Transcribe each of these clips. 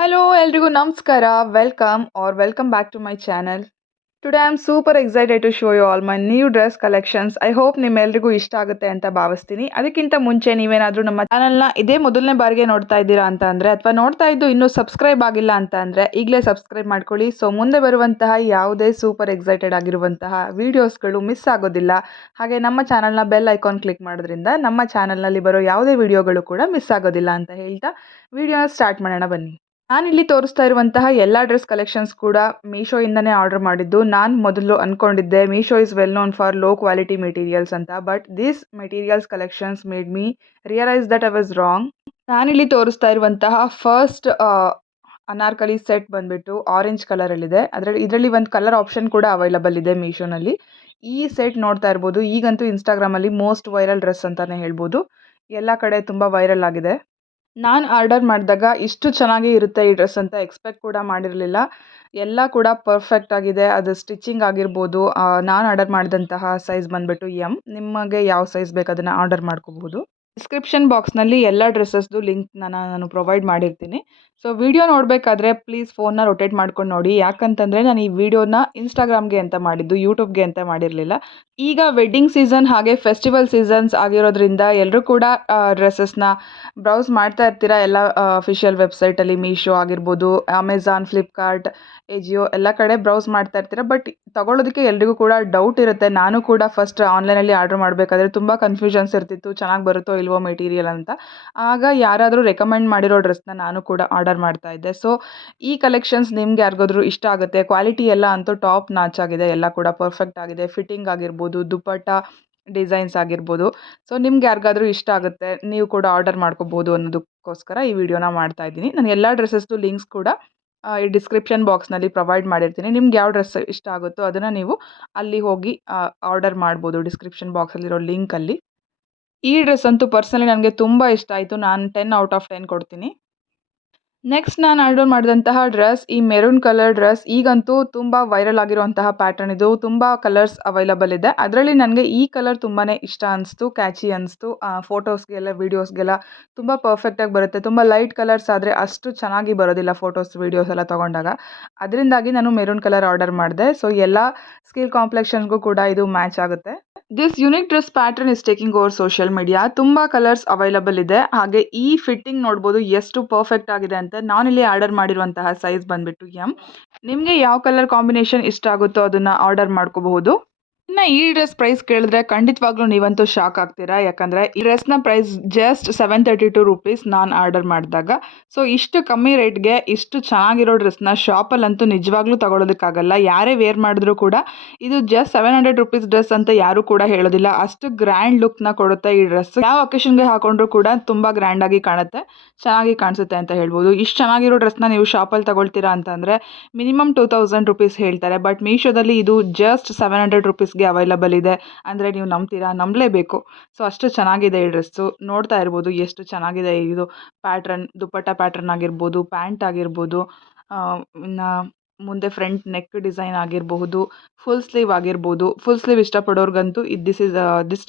Hello, ಎಲ್ರಿಗೂ ನಮಸ್ಕಾರ. Welcome back to my channel. Today I'm super excited to show you all my new dress collections. I hope ನಿಮ್ಮೆಲ್ರಿಗೂ ಇಷ್ಟ ಆಗುತ್ತೆ ಅಂತ ಭಾವಿಸ್ತೀನಿ. ಅದಕ್ಕಿಂತ ಮುಂಚೆ ನೀವೇನಾದರೂ ನಮ್ಮ ಚಾನಲ್ನ ಇದೇ ಮೊದಲನೇ ಬಾರಿಗೆ ನೋಡ್ತಾ ಇದ್ದೀರಾ ಅಂತ ಅಂದರೆ ಅಥವಾ ನೋಡ್ತಾ ಇದ್ದು ಇನ್ನೂ ಸಬ್ಸ್ಕ್ರೈಬ್ ಆಗಿಲ್ಲ ಅಂತ ಅಂದರೆ ಈಗಲೇ ಸಬ್ಸ್ಕ್ರೈಬ್ ಮಾಡ್ಕೊಳ್ಳಿ. ಸೊ ಮುಂದೆ ಬರುವಂತಹ ಯಾವುದೇ ಸೂಪರ್ ಎಕ್ಸೈಟೆಡ್ ಆಗಿರುವಂತಹ ವೀಡಿಯೋಸ್ಗಳು ಮಿಸ್ ಆಗೋದಿಲ್ಲ. ಹಾಗೆ ನಮ್ಮ ಚಾನಲ್ನ ಬೆಲ್ ಐಕಾನ್ ಕ್ಲಿಕ್ ಮಾಡೋದ್ರಿಂದ ನಮ್ಮ ಚಾನಲ್ನಲ್ಲಿ ಬರೋ ಯಾವುದೇ ವಿಡಿಯೋಗಳು ಕೂಡ ಮಿಸ್ ಆಗೋದಿಲ್ಲ ಅಂತ ಹೇಳ್ತಾ ವಿಡಿಯೋನ ಸ್ಟಾರ್ಟ್ ಮಾಡೋಣ ಬನ್ನಿ. ನಾನಿಲ್ಲಿ ತೋರಿಸ್ತಾ ಇರುವಂತಹ ಎಲ್ಲ ಡ್ರೆಸ್ ಕಲೆಕ್ಷನ್ಸ್ ಕೂಡ ಮೀಶೋಯಿಂದನೇ ಆರ್ಡರ್ ಮಾಡಿದ್ದು. ನಾನು ಮೊದಲು ಅಂದ್ಕೊಂಡಿದ್ದೆ Meesho is well known for low quality materials ಅಂತ, but this materials collections made me realise that I was wrong. ನಾನಿಲ್ಲಿ ತೋರಿಸ್ತಾ ಇರುವಂತಹ ಫಸ್ಟ್ ಅನಾರ್ಕಲಿ ಸೆಟ್ ಬಂದ್ಬಿಟ್ಟು ಆರೆಂಜ್ ಕಲರಲ್ಲಿದೆ. ಇದರಲ್ಲಿ ಒಂದು ಕಲರ್ ಆಪ್ಷನ್ ಕೂಡ ಅವೈಲಬಲ್ ಇದೆ ಮೀಶೋನಲ್ಲಿ. ಈ ಸೆಟ್ ನೋಡ್ತಾ ಇರ್ಬೋದು, ಈಗಂತೂ ಇನ್ಸ್ಟಾಗ್ರಾಮಲ್ಲಿ ಮೋಸ್ಟ್ ವೈರಲ್ ಡ್ರೆಸ್ ಅಂತಲೇ ಹೇಳ್ಬೋದು. ಎಲ್ಲ ಕಡೆ ತುಂಬ ವೈರಲ್ ಆಗಿದೆ. ನಾನು ಆರ್ಡರ್ ಮಾಡಿದಾಗ ಇಷ್ಟು ಚೆನ್ನಾಗಿ ಇರುತ್ತೆ ಈ ಡ್ರೆಸ್ ಅಂತ ಎಕ್ಸ್ಪೆಕ್ಟ್ ಕೂಡ ಮಾಡಿರಲಿಲ್ಲ. ಎಲ್ಲ ಕೂಡ ಪರ್ಫೆಕ್ಟ್ ಆಗಿದೆ. ಅದು ಸ್ಟಿಚಿಂಗ್ ಆಗಿರ್ಬೋದು, ನಾನು ಆರ್ಡರ್ ಮಾಡಿದಂತಹ ಸೈಜ್ ಬಂದುಬಿಟ್ಟು ಎಮ್. ನಿಮಗೆ ಯಾವ ಸೈಜ್ ಬೇಕು ಅದನ್ನು ಆರ್ಡರ್ ಮಾಡ್ಕೋಬಹುದು. ಡಿಸ್ಕ್ರಿಪ್ಷನ್ ಬಾಕ್ಸ್ನಲ್ಲಿ ಎಲ್ಲ ಡ್ರೆಸ್ಸಸ್ದು ಲಿಂಕ್ನ ನಾನು ಪ್ರೊವೈಡ್ ಮಾಡಿರ್ತೀನಿ. ಸೊ ವಿಡಿಯೋ ನೋಡಬೇಕಾದ್ರೆ ಪ್ಲೀಸ್ ಫೋನ್ನ ರೊಟೇಟ್ ಮಾಡ್ಕೊಂಡು ನೋಡಿ. ಯಾಕಂತಂದರೆ ನಾನು ಈ ವಿಡಿಯೋನ ಇನ್ಸ್ಟಾಗ್ರಾಮ್ಗೆ ಅಂತ ಮಾಡಿದ್ದು, ಯೂಟ್ಯೂಬ್ಗೆ ಅಂತ ಮಾಡಿರಲಿಲ್ಲ. ಈಗ ವೆಡ್ಡಿಂಗ್ ಸೀಸನ್ ಹಾಗೆ ಫೆಸ್ಟಿವಲ್ ಸೀಸನ್ಸ್ ಆಗಿರೋದ್ರಿಂದ ಎಲ್ಲರೂ ಕೂಡ ಡ್ರೆಸ್ಸಸ್ನ ಬ್ರೌಸ್ ಮಾಡ್ತಾ ಇರ್ತೀರಾ ಎಲ್ಲ ಅಫಿಷಿಯಲ್ ವೆಬ್ಸೈಟಲ್ಲಿ. ಮೀಶೋ ಆಗಿರ್ಬೋದು, ಅಮೆಝಾನ್, ಫ್ಲಿಪ್ಕಾರ್ಟ್, ಎಜಿಯೋ ಎಲ್ಲ ಕಡೆ ಬ್ರೌಸ್ ಮಾಡ್ತಾ ಇರ್ತೀರ. ಬಟ್ ತಗೊಳ್ಳೋದಕ್ಕೆ ಎಲ್ರಿಗೂ ಕೂಡ ಡೌಟ್ ಇರುತ್ತೆ. ನಾನು ಕೂಡ ಫಸ್ಟ್ ಆನ್ಲೈನಲ್ಲಿ ಆರ್ಡರ್ ಮಾಡಬೇಕಾದ್ರೆ ತುಂಬ ಕನ್ಫ್ಯೂಷನ್ಸ್ ಇರ್ತಿತ್ತು, ಚೆನ್ನಾಗಿ ಬರುತ್ತೋ ಇಲ್ವೋ ಮೆಟೀರಿಯಲ್ ಅಂತ. ಆಗ ಯಾರಾದರೂ ರೆಕಮೆಂಡ್ ಮಾಡಿರೋ ಡ್ರೆಸ್ನ ನಾನು ಕೂಡ ಆರ್ಡರ್ ಮಾಡ್ತಾ ಇದ್ದೆ. ಸೊ ಈ ಕಲೆಕ್ಷನ್ಸ್ ನಿಮ್ಗೆ ಯಾರಿಗಾದ್ರೂ ಇಷ್ಟ ಆಗುತ್ತೆ. ಕ್ವಾಲಿಟಿ ಎಲ್ಲ ಅಂತೂ ಟಾಪ್ ನಾಚ್ ಆಗಿದೆ, ಎಲ್ಲ ಕೂಡ ಪರ್ಫೆಕ್ಟ್ ಆಗಿದೆ. ಫಿಟ್ಟಿಂಗ್ ಆಗಿರ್ಬೋದು, ದುಪ್ಪಟ್ಟ ಡಿಸೈನ್ಸ್ ಆಗಿರ್ಬೋದು. ಸೊ ನಿಮ್ಗೆ ಯಾರಿಗಾದ್ರೂ ಇಷ್ಟ ಆಗುತ್ತೆ, ನೀವು ಕೂಡ ಆರ್ಡರ್ ಮಾಡ್ಕೋಬೋದು ಅನ್ನೋದಕ್ಕೋಸ್ಕರ ಈ ವಿಡಿಯೋನ ಮಾಡ್ತಾ ಇದ್ದೀನಿ. ನಾನು ಎಲ್ಲ ಡ್ರೆಸ್ಸಸ್ದು ಲಿಂಕ್ಸ್ ಕೂಡ ಈ ಡಿಸ್ಕ್ರಿಪ್ಷನ್ ಬಾಕ್ಸ್ನಲ್ಲಿ ಪ್ರೊವೈಡ್ ಮಾಡಿರ್ತೀನಿ. ನಿಮ್ಗೆ ಯಾವ ಡ್ರೆಸ್ ಇಷ್ಟ ಆಗುತ್ತೋ ಅದನ್ನು ನೀವು ಅಲ್ಲಿ ಹೋಗಿ ಆರ್ಡರ್ ಮಾಡ್ಬೋದು ಡಿಸ್ಕ್ರಿಪ್ಷನ್ ಬಾಕ್ಸಲ್ಲಿರೋ ಲಿಂಕಲ್ಲಿ. ಈ ಡ್ರೆಸ್ ಅಂತೂ ಪರ್ಸನಲಿ ನನಗೆ ತುಂಬ ಇಷ್ಟ ಆಯಿತು. ನಾನು 10 ಔಟ್ ಆಫ್ 10 ಕೊಡ್ತೀನಿ. ನೆಕ್ಸ್ಟ್ ನಾನು ಆರ್ಡರ್ ಮಾಡಿದಂತಹ ಡ್ರೆಸ್ ಈ ಮೆರೂನ್ ಕಲರ್ ಡ್ರೆಸ್. ಈಗಂತೂ ತುಂಬ ವೈರಲ್ ಆಗಿರುವಂತಹ ಪ್ಯಾಟರ್ನ್ ಇದು. ತುಂಬ ಕಲರ್ಸ್ ಅವೈಲಬಲ್ ಇದೆ. ಅದರಲ್ಲಿ ನನಗೆ ಈ ಕಲರ್ ತುಂಬಾ ಇಷ್ಟ ಅನಿಸ್ತು, ಕ್ಯಾಚಿ ಅನಿಸ್ತು. ಫೋಟೋಸ್ಗೆಲ್ಲ ವೀಡಿಯೋಸ್ಗೆಲ್ಲ ತುಂಬ ಪರ್ಫೆಕ್ಟಾಗಿ ಬರುತ್ತೆ. ತುಂಬ ಲೈಟ್ ಕಲರ್ಸ್ ಆದರೆ ಅಷ್ಟು ಚೆನ್ನಾಗಿ ಬರೋದಿಲ್ಲ ಫೋಟೋಸ್ ವೀಡಿಯೋಸ್ ಎಲ್ಲ ತೊಗೊಂಡಾಗ. ಅದರಿಂದಾಗಿ ನಾನು ಮೆರೂನ್ ಕಲರ್ ಆರ್ಡರ್ ಮಾಡಿದೆ. ಸೊ ಎಲ್ಲ ಸ್ಕಿನ್ ಕಾಂಪ್ಲೆಕ್ಷನ್ಗೂ ಕೂಡ ಇದು ಮ್ಯಾಚ್ ಆಗುತ್ತೆ. This unique dress pattern is taking over social media. ತುಂಬ ಕಲರ್ಸ್ ಅವೈಲಬಲ್ ಇದೆ. ಹಾಗೆ ಈ ಫಿಟ್ಟಿಂಗ್ ನೋಡ್ಬೋದು ಎಷ್ಟು ಪರ್ಫೆಕ್ಟ್ ಆಗಿದೆ ಅಂತ. ನಾನಿಲ್ಲಿ ಆರ್ಡರ್ ಮಾಡಿರುವಂತಹ ಸೈಜ್ ಬಂದುಬಿಟ್ಟು ಎಮ್. ನಿಮಗೆ ಯಾವ ಕಲರ್ ಕಾಂಬಿನೇಷನ್ ಇಷ್ಟ ಆಗುತ್ತೋ ಅದನ್ನು ಆರ್ಡರ್ ಮಾಡ್ಕೋಬಹುದು. ಇನ್ನು ಈ ಡ್ರೆಸ್ ಪ್ರೈಸ್ ಕೇಳಿದ್ರೆ ಖಂಡಿತವಾಗ್ಲೂ ನೀವಂತೂ ಶಾಕ್ ಆಗ್ತೀರಾ. ಯಾಕಂದರೆ ಈ ಡ್ರೆಸ್ನ ಪ್ರೈಸ್ ಜಸ್ಟ್ 732 ರುಪೀಸ್ ನಾನು ಆರ್ಡರ್ ಮಾಡಿದಾಗ. ಸೊ ಇಷ್ಟು ಕಮ್ಮಿ ರೇಟ್ಗೆ ಇಷ್ಟು ಚೆನ್ನಾಗಿರೋ ಡ್ರೆಸ್ನ ಶಾಪಲ್ಲಂತೂ ನಿಜವಾಗ್ಲೂ ತಗೊಳ್ಳೋದಕ್ಕಾಗಲ್ಲ. ಯಾರೇ ವೇರ್ ಮಾಡಿದ್ರೂ ಕೂಡ ಇದು ಜಸ್ಟ್ 700 ರುಪೀಸ್ ಡ್ರೆಸ್ ಅಂತ ಯಾರೂ ಕೂಡ ಹೇಳೋದಿಲ್ಲ. ಅಷ್ಟು ಗ್ರ್ಯಾಂಡ್ ಲುಕ್ನ ಕೊಡುತ್ತೆ ಈ ಡ್ರೆಸ್. ಯಾವ ಅಕೇಶನ್ಗೆ ಹಾಕೊಂಡ್ರೂ ಕೂಡ ತುಂಬ ಗ್ರ್ಯಾಂಡಾಗಿ ಕಾಣುತ್ತೆ, ಚೆನ್ನಾಗಿ ಕಾಣಿಸುತ್ತೆ ಅಂತ ಹೇಳ್ಬೋದು. ಇಷ್ಟು ಚೆನ್ನಾಗಿರೋ ಡ್ರೆಸ್ನ ನೀವು ಶಾಪಲ್ಲಿ ತಗೊಳ್ತೀರಾ ಅಂತಂದರೆ ಮಿನಿಮಮ್ 2000 ರುಪೀಸ್ ಹೇಳ್ತಾರೆ. ಬಟ್ ಮೀಶೋದಲ್ಲಿ ಇದು ಜಸ್ಟ್ 700 ರುಪೀಸ್ಗೆ ಅವೈಲಬಲ್ ಇದೆ. ಅಂದರೆ ನೀವು ನಂಬ್ತೀರಾ? ನಂಬಲೇಬೇಕು. ಸೊ ಅಷ್ಟು ಚೆನ್ನಾಗಿದೆ ಈ ಡ್ರೆಸ್ಸು. ನೋಡ್ತಾ ಇರ್ಬೋದು ಎಷ್ಟು ಚೆನ್ನಾಗಿದೆ ಇದು ಪ್ಯಾಟ್ರನ್. ದುಪ್ಪಟ್ಟ ಪ್ಯಾಟ್ರನ್ ಆಗಿರ್ಬೋದು, ಪ್ಯಾಂಟ್ ಆಗಿರ್ಬೋದು, ಇನ್ನು ಮುಂದೆ ಫ್ರಂಟ್ ನೆಕ್ ಡಿಸೈನ್ ಆಗಿರಬಹುದು, ಫುಲ್ ಸ್ಲೀವ್ ಆಗಿರ್ಬೋದು. ಫುಲ್ ಸ್ಲೀವ್ ಇಷ್ಟಪಡೋರ್ಗಂತೂ this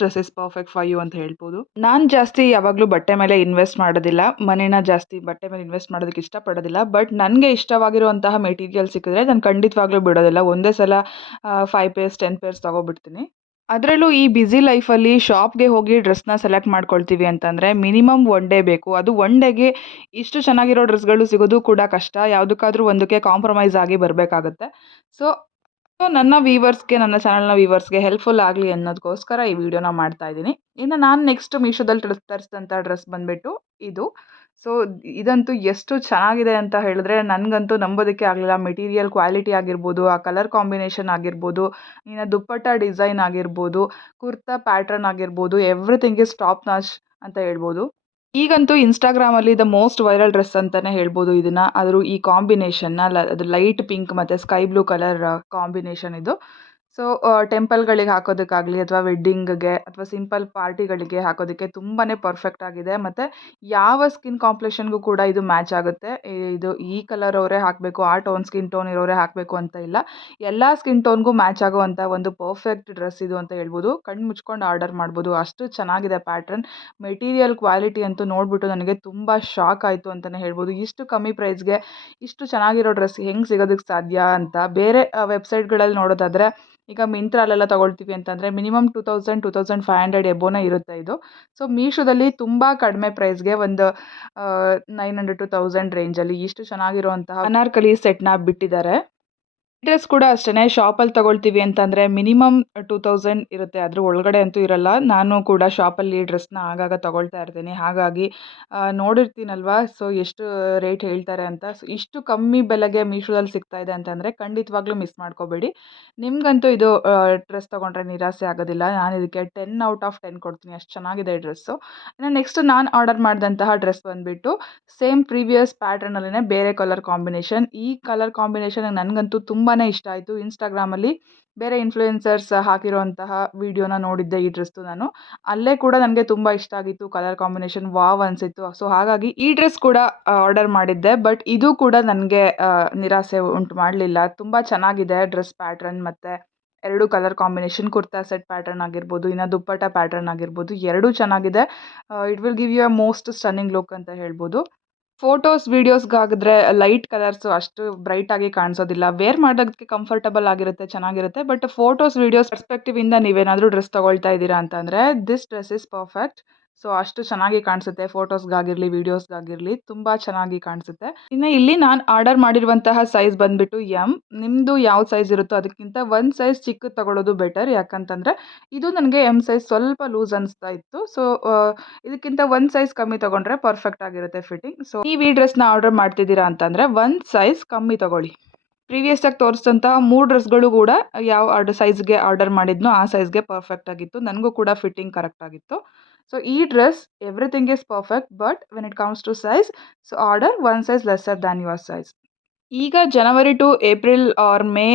dress is perfect for you ಅಂತ ಹೇಳ್ಬೋದು. ನಾನು ಜಾಸ್ತಿ ಯಾವಾಗಲೂ ಬಟ್ಟೆ ಮೇಲೆ ಇನ್ವೆಸ್ಟ್ ಮಾಡೋದಿಲ್ಲ. ಮನೇನ ಜಾಸ್ತಿ ಬಟ್ಟೆ ಮೇಲೆ ಇನ್ವೆಸ್ಟ್ ಮಾಡೋದಕ್ಕೆ ಇಷ್ಟಪಡೋದಿಲ್ಲ. ಬಟ್ ನನಗೆ ಇಷ್ಟವಾಗಿರುವಂತಹ ಮೆಟೀರಿಯಲ್ ಸಿಕ್ಕಿದ್ರೆ ನಾನು ಖಂಡಿತವಾಗ್ಲೂ ಬಿಡೋದಿಲ್ಲ. ಒಂದೇ ಸಲ 5 ಪೇರ್ಸ್ 10 ಪೇರ್ಸ್ ತೊಗೊಬಿಡ್ತೀನಿ. ಅದರಲ್ಲೂ ಈ ಬ್ಯುಸಿ ಲೈಫಲ್ಲಿ ಶಾಪ್ಗೆ ಹೋಗಿ ಡ್ರೆಸ್ನ ಸೆಲೆಕ್ಟ್ ಮಾಡ್ಕೊಳ್ತೀವಿ ಅಂತಂದರೆ ಮಿನಿಮಮ್ 1 ಡೇ ಬೇಕು. ಅದು 1 ಡೇಗೆ ಇಷ್ಟು ಚೆನ್ನಾಗಿರೋ ಡ್ರೆಸ್ಗಳು ಸಿಗೋದು ಕೂಡ ಕಷ್ಟ. ಯಾವುದಕ್ಕಾದ್ರೂ ಒಂದಕ್ಕೆ ಕಾಂಪ್ರಮೈಸ್ ಆಗಿ ಬರಬೇಕಾಗುತ್ತೆ. ಸೊ ನನ್ನ ವ್ಯೂವರ್ಸ್ಗೆ, ನನ್ನ ಚಾನಲ್ನ ವ್ಯೂವರ್ಸ್ಗೆ ಹೆಲ್ಪ್ಫುಲ್ ಆಗಲಿ ಅನ್ನೋದಕ್ಕೋಸ್ಕರ ಈ ವಿಡಿಯೋನ ಮಾಡ್ತಾ ಇದ್ದೀನಿ. ಇನ್ನು ನಾನು ನೆಕ್ಸ್ಟ್ ಮೀಶೋದಲ್ಲಿ ತರಿಸಿದಂಥ ಡ್ರೆಸ್ ಬಂದುಬಿಟ್ಟು ಇದು. ಸೊ ಇದಂತೂ ಎಷ್ಟು ಚೆನ್ನಾಗಿದೆ ಅಂತ ಹೇಳಿದ್ರೆ ನನಗಂತೂ ನಂಬೋದಕ್ಕೆ ಆಗಲಿಲ್ಲ. ಮೆಟೀರಿಯಲ್ ಕ್ವಾಲಿಟಿ ಆಗಿರ್ಬೋದು, ಆ ಕಲರ್ ಕಾಂಬಿನೇಷನ್ ಆಗಿರ್ಬೋದು, ಇನ್ನು ದುಪ್ಪಟ್ಟ ಡಿಸೈನ್ ಆಗಿರ್ಬೋದು, ಕುರ್ತಾ ಪ್ಯಾಟ್ರನ್ ಆಗಿರ್ಬೋದು, ಎವ್ರಿಥಿಂಗ್ ಇಸ್ ಟಾಪ್ ನಾಚ್ ಅಂತ ಹೇಳ್ಬೋದು. ಈಗಂತೂ ಇನ್ಸ್ಟಾಗ್ರಾಮಲ್ಲಿ ದ ಮೋಸ್ಟ್ ವೈರಲ್ ಡ್ರೆಸ್ ಅಂತಲೇ ಹೇಳ್ಬೋದು ಇದನ್ನು. ಆದರೂ ಈ ಕಾಂಬಿನೇಷನ್ನ ಅದು ಲೈಟ್ ಪಿಂಕ್ ಮತ್ತು ಸ್ಕೈ ಬ್ಲೂ ಕಲರ್ ಕಾಂಬಿನೇಷನ್ ಇದು. ಸೊ ಟೆಂಪಲ್ಗಳಿಗೆ ಹಾಕೋದಕ್ಕಾಗಲಿ ಅಥವಾ ವೆಡ್ಡಿಂಗ್ಗೆ ಅಥವಾ ಸಿಂಪಲ್ ಪಾರ್ಟಿಗಳಿಗೆ ಹಾಕೋದಕ್ಕೆ ತುಂಬಾ ಪರ್ಫೆಕ್ಟ್ ಆಗಿದೆ. ಮತ್ತು ಯಾವ ಸ್ಕಿನ್ ಕಾಂಪ್ಲೆಕ್ಷನ್ಗೂ ಕೂಡ ಇದು ಮ್ಯಾಚ್ ಆಗುತ್ತೆ. ಇದು ಈ ಕಲರ್ ಅವರೇ ಹಾಕಬೇಕು, ಆ ಸ್ಕಿನ್ ಟೋನ್ ಇರೋರೇ ಹಾಕಬೇಕು ಅಂತ ಇಲ್ಲ. ಎಲ್ಲ ಸ್ಕಿನ್ ಟೋನ್ಗೂ ಮ್ಯಾಚ್ ಆಗುವಂಥ ಒಂದು ಪರ್ಫೆಕ್ಟ್ ಡ್ರೆಸ್ ಇದು ಅಂತ ಹೇಳ್ಬೋದು. ಕಣ್ಣು ಮುಚ್ಕೊಂಡು ಆರ್ಡರ್ ಮಾಡ್ಬೋದು, ಅಷ್ಟು ಚೆನ್ನಾಗಿದೆ ಪ್ಯಾಟ್ರನ್. ಮೆಟೀರಿಯಲ್ ಕ್ವಾಲಿಟಿ ಅಂತೂ ನೋಡಿಬಿಟ್ಟು ನನಗೆ ತುಂಬ ಶಾಕ್ ಆಯಿತು ಅಂತಲೇ ಹೇಳ್ಬೋದು. ಇಷ್ಟು ಕಮ್ಮಿ ಪ್ರೈಸ್ಗೆ ಇಷ್ಟು ಚೆನ್ನಾಗಿರೋ ಡ್ರೆಸ್ ಹೆಂಗೆ ಸಿಗೋದಕ್ಕೆ ಸಾಧ್ಯ ಅಂತ. ಬೇರೆ ವೆಬ್ಸೈಟ್ಗಳಲ್ಲಿ ನೋಡೋದಾದರೆ, ಈಗ ಮಿಂತ್ರಾಲೆಲ್ಲ ತೊಗೊಳ್ತೀವಿ ಅಂತಂದರೆ ಮಿನಿಮಮ್ 2000-2500 ಎಬೋನೇ ಇರುತ್ತೆ ಇದು. ಸೊ ಮೀಶೋದಲ್ಲಿ ತುಂಬ ಕಡಿಮೆ ಪ್ರೈಸ್ಗೆ ಒಂದು 900-1000 ರೇಂಜಲ್ಲಿ ಇಷ್ಟು ಚೆನ್ನಾಗಿರುವಂತಹ ಅನಾರ್ಕಲಿ ಸೆಟ್ನ ಬಿಟ್ಟಿದ್ದಾರೆ. ಡ್ರೆಸ್ ಕೂಡ ಅಷ್ಟೇ, ಶಾಪಲ್ಲಿ ತೊಗೊಳ್ತೀವಿ ಅಂತಂದರೆ ಮಿನಿಮಮ್ 2000 ಇರುತ್ತೆ, ಅದ್ರ ಒಳಗಡೆ ಅಂತೂ ಇರಲ್ಲ. ನಾನು ಕೂಡ ಶಾಪಲ್ಲಿ ಡ್ರೆಸ್ನ ಆಗಾಗ ತೊಗೊಳ್ತಾ ಇರ್ತೀನಿ, ಹಾಗಾಗಿ ನೋಡಿರ್ತೀನಲ್ವ, ಸೊ ಎಷ್ಟು ರೇಟ್ ಹೇಳ್ತಾರೆ ಅಂತ. ಸೊ ಇಷ್ಟು ಕಮ್ಮಿ ಬೆಲೆಗೆ ಮೀಶೋದಲ್ಲಿ ಸಿಗ್ತಾ ಇದೆ ಅಂತಂದರೆ ಖಂಡಿತವಾಗ್ಲೂ ಮಿಸ್ ಮಾಡ್ಕೋಬೇಡಿ. ನಿಮಗಂತೂ ಇದು ಡ್ರೆಸ್ ತೊಗೊಂಡ್ರೆ ನಿರಾಸೆ ಆಗೋದಿಲ್ಲ. ನಾನು ಇದಕ್ಕೆ 10/10 ಕೊಡ್ತೀನಿ, ಅಷ್ಟು ಚೆನ್ನಾಗಿದೆ ಈ ಡ್ರೆಸ್ಸು. ಇನ್ನು ನೆಕ್ಸ್ಟ್ ನಾನು ಆರ್ಡರ್ ಮಾಡಿದಂತಹ ಡ್ರೆಸ್ ಬಂದುಬಿಟ್ಟು ಸೇಮ್ ಪ್ರೀವಿಯಸ್ ಪ್ಯಾಟ್ರನಲ್ಲೇ ಬೇರೆ ಕಲರ್ ಕಾಂಬಿನೇಷನ್. ಈ ಕಲರ್ ಕಾಂಬಿನೇಷನ್ ನನಗಂತೂ ತುಂಬಾ ಇಷ್ಟ ಆಯಿತು. ಇನ್ಸ್ಟಾಗ್ರಾಮಲ್ಲಿ ಬೇರೆ ಇನ್ಫ್ಲೂಯೆನ್ಸರ್ಸ್ ಹಾಕಿರುವಂತಹ ವಿಡಿಯೋನ ನೋಡಿದ್ದೆ ಈ ಡ್ರೆಸ್ಸು ನಾನು. ಅಲ್ಲೇ ಕೂಡ ನನಗೆ ತುಂಬ ಇಷ್ಟ ಆಗಿತ್ತು, ಕಲರ್ ಕಾಂಬಿನೇಷನ್ ವಾವ್ ಅನಿಸಿತ್ತು. ಸೊ ಹಾಗಾಗಿ ಈ ಡ್ರೆಸ್ ಕೂಡ ಆರ್ಡರ್ ಮಾಡಿದ್ದೆ. ಬಟ್ ಇದು ಕೂಡ ನನಗೆ ನಿರಾಸೆ ಉಂಟು ಮಾಡಲಿಲ್ಲ. ತುಂಬ ಚೆನ್ನಾಗಿದೆ ಡ್ರೆಸ್ ಪ್ಯಾಟ್ರನ್ ಮತ್ತು ಎರಡು colour combination, kurta set pattern ಆಗಿರ್ಬೋದು, ಇನ್ನು ದುಪ್ಪಟ್ಟ ಪ್ಯಾಟರ್ನ್ ಆಗಿರ್ಬೋದು, ಎರಡೂ ಚೆನ್ನಾಗಿದೆ. It will give you a most stunning look ಅಂತ ಹೇಳ್ಬೋದು. ಫೋಟೋಸ್ ವೀಡಿಯೋಸ್ಗಾಗಿದ್ರೆ ಲೈಟ್ ಕಲರ್ಸು ಅಷ್ಟು ಬ್ರೈಟಾಗಿ ಕಾಣಿಸೋದಿಲ್ಲ. ವೇರ್ ಮಾಡೋದಕ್ಕೆ ಕಂಫರ್ಟಬಲ್ ಆಗಿರುತ್ತೆ, ಚೆನ್ನಾಗಿರುತ್ತೆ. ಬಟ್ ಫೋಟೋಸ್ ವೀಡಿಯೋಸ್ ಪರ್ಸ್ಪೆಕ್ಟಿವಿಂದ ನೀವೇನಾದರೂ ಡ್ರೆಸ್ ತೊಗೊಳ್ತಾ ಇದ್ದೀರಾ ಅಂತಂದರೆ this dress is perfect. So ಅಷ್ಟು ಚೆನ್ನಾಗಿ ಕಾಣಿಸುತ್ತೆ, ಫೋಟೋಸ್ಗಾಗಿರಲಿ ವೀಡಿಯೋಸ್ಗಾಗಿರಲಿ ತುಂಬ ಚೆನ್ನಾಗಿ ಕಾಣಿಸುತ್ತೆ. ಇನ್ನು ಇಲ್ಲಿ ನಾನು ಆರ್ಡರ್ ಮಾಡಿರುವಂತಹ ಸೈಜ್ ಬಂದುಬಿಟ್ಟು ಎಮ್. ನಿಮ್ಮದು ಯಾವ ಸೈಜ್ ಇರುತ್ತೋ ಅದಕ್ಕಿಂತ ಒಂದು ಸೈಜ್ ಚಿಕ್ಕದು ತೊಗೊಳ್ಳೋದು ಬೆಟರ್. ಯಾಕಂತಂದರೆ ಇದು ನನಗೆ ಎಮ್ ಸೈಜ್ ಸ್ವಲ್ಪ ಲೂಸ್ ಅನಿಸ್ತಾ ಇತ್ತು. ಸೊ ಇದಕ್ಕಿಂತ ಒಂದು ಸೈಜ್ ಕಮ್ಮಿ ತೊಗೊಂಡ್ರೆ ಪರ್ಫೆಕ್ಟ್ ಆಗಿರುತ್ತೆ ಫಿಟ್ಟಿಂಗ್. ಸೊ ನೀವು ಈ ಡ್ರೆಸ್ನ ಆರ್ಡರ್ ಮಾಡ್ತಿದ್ದೀರಾ ಅಂತಂದರೆ ಒಂದು ಸೈಜ್ ಕಮ್ಮಿ ತೊಗೊಳ್ಳಿ. ಪ್ರೀವಿಯಸ್ಸಾಗಿ ತೋರಿಸಿದಂತಹ 3 ಡ್ರೆಸ್ಗಳು ಕೂಡ ಯಾವ ಸೈಜ್ಗೆ ಆರ್ಡರ್ ಮಾಡಿದ್ನೋ ಆ ಸೈಜ್ಗೆ ಪರ್ಫೆಕ್ಟ್ ಆಗಿತ್ತು. ನನಗೂ ಕೂಡ ಫಿಟ್ಟಿಂಗ್ ಕರೆಕ್ಟ್ ಆಗಿತ್ತು. ಸೊ ಈ dress everything is perfect, but when it comes to size, so order one size lesser than your size. ಈಗ January to April or May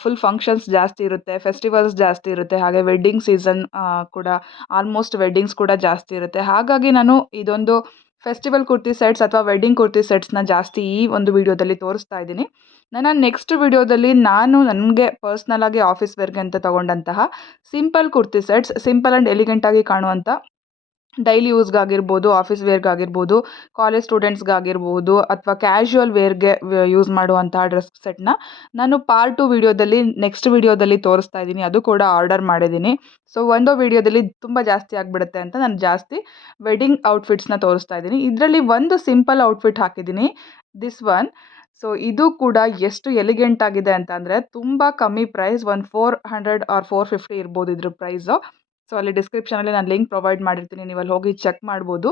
full functions ಜಾಸ್ತಿ ಇರುತ್ತೆ, ಫೆಸ್ಟಿವಲ್ಸ್ ಜಾಸ್ತಿ ಇರುತ್ತೆ, ಹಾಗೆ ವೆಡ್ಡಿಂಗ್ ಸೀಸನ್ ಕೂಡ almost weddings ಕೂಡ ಜಾಸ್ತಿ ಇರುತ್ತೆ. ಹಾಗಾಗಿ ನಾನು ಇದೊಂದು ಫೆಸ್ಟಿವಲ್ ಕುರ್ತಿ ಸೆಟ್ಸ್ ಅಥವಾ ವೆಡ್ಡಿಂಗ್ ಕುರ್ತಿ ಸೆಟ್ಸ್ನ ಜಾಸ್ತಿ ಈ ಒಂದು ವಿಡಿಯೋದಲ್ಲಿ ತೋರಿಸ್ತಾ ಇದ್ದೀನಿ. ನನ್ನ ನೆಕ್ಸ್ಟ್ ವಿಡಿಯೋದಲ್ಲಿ ನಾನು ನನಗೆ ಪರ್ಸ್ನಲಾಗಿ ಆಫೀಸ್ ವೇರ್ಗೆ ಅಂತ ತೊಗೊಂಡಂತಹ simple kurti sets, simple and ಎಲಿಗೆಂಟಾಗಿ ಕಾಣುವಂಥ ಡೈಲಿ ಯೂಸ್ಗಾಗಿರ್ಬೋದು, ಆಫೀಸ್ ವೇರ್ಗಾಗಿರ್ಬೋದು, ಕಾಲೇಜ್ ಸ್ಟೂಡೆಂಟ್ಸ್ಗಾಗಿರ್ಬೋದು, ಅಥವಾ ಕ್ಯಾಶುವಲ್ ವೇರ್ಗೆ ಯೂಸ್ ಮಾಡುವಂತಹ ಡ್ರೆಸ್ ಸೆಟ್ನ ನಾನು ಪಾರ್ಟ್ 2 ವಿಡಿಯೋದಲ್ಲಿ ನೆಕ್ಸ್ಟ್ ವಿಡಿಯೋದಲ್ಲಿ ತೋರಿಸ್ತಾ ಇದ್ದೀನಿ. ಅದು ಕೂಡ ಆರ್ಡರ್ ಮಾಡಿದ್ದೀನಿ. ಸೊ ಒಂದು ವಿಡಿಯೋದಲ್ಲಿ ತುಂಬ ಜಾಸ್ತಿ ಆಗಿಬಿಡುತ್ತೆ ಅಂತ ನಾನು ಜಾಸ್ತಿ ವೆಡ್ಡಿಂಗ್ ಔಟ್ಫಿಟ್ಸ್ನ ತೋರಿಸ್ತಾ ಇದ್ದೀನಿ. ಇದರಲ್ಲಿ ಒಂದು ಸಿಂಪಲ್ ಔಟ್ಫಿಟ್ ಹಾಕಿದ್ದೀನಿ, ದಿಸ್ ಒನ್. ಸೊ ಇದು ಕೂಡ ಎಷ್ಟು ಎಲಿಗೆಂಟ್ ಆಗಿದೆ ಅಂತ ಅಂದರೆ ತುಂಬ ಕಮ್ಮಿ ಪ್ರೈಸ್, ಒಂದು 400 ಆರ್ 450 ಇರ್ಬೋದು ಇದ್ರ ಪ್ರೈಸು. ಸೊ ಅಲ್ಲಿ ಡಿಸ್ಕ್ರಿಪ್ಷನಲ್ಲಿ ನಾನು ಲಿಂಕ್ ಪ್ರೊವೈಡ್ ಮಾಡಿರ್ತೀನಿ, ನೀವು ಅಲ್ಲಿ ಹೋಗಿ ಚೆಕ್ ಮಾಡ್ಬೋದು.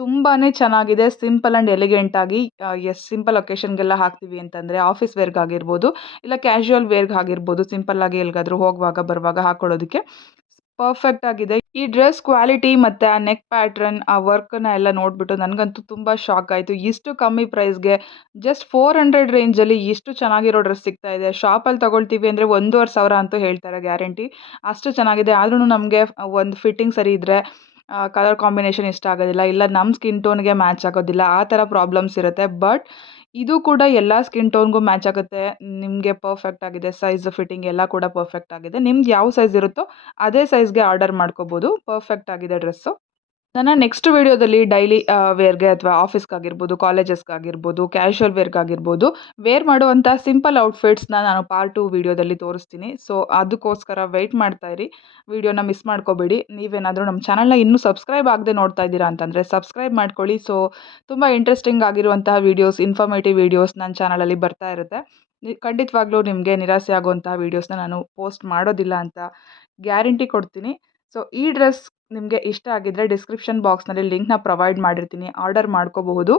ತುಂಬಾ ಚೆನ್ನಾಗಿದೆ, ಸಿಂಪಲ್ ಆ್ಯಂಡ್ ಎಲಿಗೆಂಟಾಗಿ. ಸಿಂಪಲ್ ಒಕೇಶನ್ಗೆಲ್ಲ ಹಾಕ್ತೀವಿ ಅಂತಂದರೆ, ಆಫೀಸ್ ವೇರ್ಗಾಗಿರ್ಬೋದು, ಇಲ್ಲ ಕ್ಯಾಶುವಲ್ ವೇರ್ಗಾಗಿರ್ಬೋದು, ಸಿಂಪಲ್ಲಾಗಿ ಎಲ್ಲಿಗಾದ್ರೂ ಹೋಗುವಾಗ ಬರುವಾಗ ಹಾಕ್ಕೊಳ್ಳೋದಕ್ಕೆ ಪರ್ಫೆಕ್ಟ್ ಆಗಿದೆ. ಈ ಡ್ರೆಸ್ ಕ್ವಾಲಿಟಿ ಮತ್ತು ಆ ನೆಕ್ ಪ್ಯಾಟ್ರನ್, ಆ ವರ್ಕನ್ನ ಎಲ್ಲ ನೋಡಿಬಿಟ್ಟು ನನಗಂತೂ ತುಂಬ ಶಾಕ್ ಆಯಿತು. ಇಷ್ಟು ಕಮ್ಮಿ ಪ್ರೈಸ್ಗೆ ಜಸ್ಟ್ 400 ರೇಂಜಲ್ಲಿ ಇಷ್ಟು ಚೆನ್ನಾಗಿರೋ ಡ್ರೆಸ್ ಸಿಗ್ತಾ ಇದೆ. ಶಾಪಲ್ಲಿ ತೊಗೊಳ್ತೀವಿ ಅಂದರೆ 1500 ಅಂತೂ ಹೇಳ್ತಾರೆ ಗ್ಯಾರಂಟಿ, ಅಷ್ಟು ಚೆನ್ನಾಗಿದೆ. ಆದ್ರೂ ನಮಗೆ ಒಂದು ಫಿಟ್ಟಿಂಗ್ ಸರಿ ಇದ್ದರೆ ಕಲರ್ ಕಾಂಬಿನೇಷನ್ ಇಷ್ಟ ಆಗೋದಿಲ್ಲ, ಇಲ್ಲ ನಮ್ಮ ಸ್ಕಿನ್ ಟೋನ್ಗೆ ಮ್ಯಾಚ್ ಆಗೋದಿಲ್ಲ, ಆ ಥರ ಪ್ರಾಬ್ಲಮ್ಸ್ ಇರುತ್ತೆ. ಬಟ್ ಇದು ಕೂಡ ಎಲ್ಲ ಸ್ಕಿನ್ ಟೋನ್ಗೂ ಮ್ಯಾಚ್ ಆಗುತ್ತೆ, ನಿಮಗೆ ಪರ್ಫೆಕ್ಟ್ ಆಗಿದೆ. ಸೈಜ್ ಫಿಟ್ಟಿಂಗ್ ಎಲ್ಲ ಕೂಡ ಪರ್ಫೆಕ್ಟ್ ಆಗಿದೆ. ನಿಮ್ದು ಯಾವ ಸೈಜ್ ಇರುತ್ತೋ ಅದೇ ಸೈಜ್ಗೆ ಆರ್ಡರ್ ಮಾಡ್ಕೋಬೋದು. ಪರ್ಫೆಕ್ಟ್ ಆಗಿದೆ ಡ್ರೆಸ್ಸು. ನನ್ನ ನೆಕ್ಸ್ಟ್ ವಿಡಿಯೋದಲ್ಲಿ ಡೈಲಿ ವೇರ್ಗೆ ಅಥವಾ ಆಫೀಸ್ಗಾಗಿರ್ಬೋದು, ಕಾಲೇಜಸ್ಗಾಗಿರ್ಬೋದು, ಕ್ಯಾಶುವಲ್ ವೇರ್ಗಾಗಿರ್ಬೋದು ವೇರ್ ಮಾಡುವಂಥ ಸಿಂಪಲ್ ಔಟ್ಫಿಟ್ಸ್ನ ನಾನು ಪಾರ್ಟ್ 2 ವಿಡಿಯೋದಲ್ಲಿ ತೋರಿಸ್ತೀನಿ. ಸೊ ಅದಕ್ಕೋಸ್ಕರ ವೆಯ್ಟ್ ಮಾಡ್ತಾಯಿರಿ, ವಿಡಿಯೋನ ಮಿಸ್ ಮಾಡ್ಕೋಬೇಡಿ. ನೀವೇನಾದರೂ ನಮ್ಮ ಚಾನಲ್ನ ಇನ್ನೂ ಸಬ್ಸ್ಕ್ರೈಬ್ ಆಗದೆ ನೋಡ್ತಾ ಇದ್ದೀರಾ ಅಂತಂದರೆ ಸಬ್ಸ್ಕ್ರೈಬ್ ಮಾಡ್ಕೊಳ್ಳಿ. ಸೊ ತುಂಬ ಇಂಟ್ರೆಸ್ಟಿಂಗ್ ಆಗಿರುವಂತಹ ವೀಡಿಯೋಸ್, ಇನ್ಫಾರ್ಮೇಟಿವ್ ವೀಡಿಯೋಸ್ ನನ್ನ ಚಾನಲಲ್ಲಿ ಬರ್ತಾ ಇರುತ್ತೆ. ಖಂಡಿತವಾಗ್ಲೂ ನಿಮಗೆ ನಿರಾಸೆ ಆಗುವಂತಹ ವೀಡಿಯೋಸ್ನ ನಾನು ಪೋಸ್ಟ್ ಮಾಡೋದಿಲ್ಲ ಅಂತ ಗ್ಯಾರಂಟಿ ಕೊಡ್ತೀನಿ. ಸೊ ಈ ಡ್ರೆಸ್ ನಿಮಗೆ ಇಷ್ಟ ಆಗಿದ್ದರೆ ಡಿಸ್ಕ್ರಿಪ್ಷನ್ ಬಾಕ್ಸ್ನಲ್ಲಿ ಲಿಂಕ್ನ ಪ್ರೊವೈಡ್ ಮಾಡಿರ್ತೀನಿ, ಆರ್ಡರ್ ಮಾಡ್ಕೋಬಹುದು.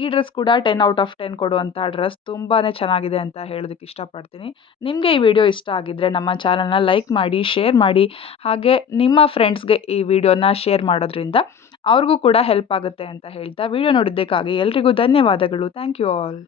ಈ ಡ್ರೆಸ್ ಕೂಡ 10/10 ಕೊಡುವಂಥ ಡ್ರೆಸ್, ತುಂಬಾ ಚೆನ್ನಾಗಿದೆ ಅಂತ ಹೇಳೋದಕ್ಕೆ ಇಷ್ಟಪಡ್ತೀನಿ. ನಿಮಗೆ ಈ ವಿಡಿಯೋ ಇಷ್ಟ ಆಗಿದ್ದರೆ ನಮ್ಮ ಚಾನಲ್ನ ಲೈಕ್ ಮಾಡಿ, ಶೇರ್ ಮಾಡಿ, ಹಾಗೆ ನಿಮ್ಮ ಫ್ರೆಂಡ್ಸ್ಗೆ ಈ ವಿಡಿಯೋನ ಶೇರ್ ಮಾಡೋದ್ರಿಂದ ಅವ್ರಿಗೂ ಕೂಡ ಹೆಲ್ಪ್ ಆಗುತ್ತೆ ಅಂತ ಹೇಳ್ತಾ ವಿಡಿಯೋ ನೋಡಿದ್ದಕ್ಕಾಗಿ ಎಲ್ರಿಗೂ ಧನ್ಯವಾದಗಳು. Thank you all.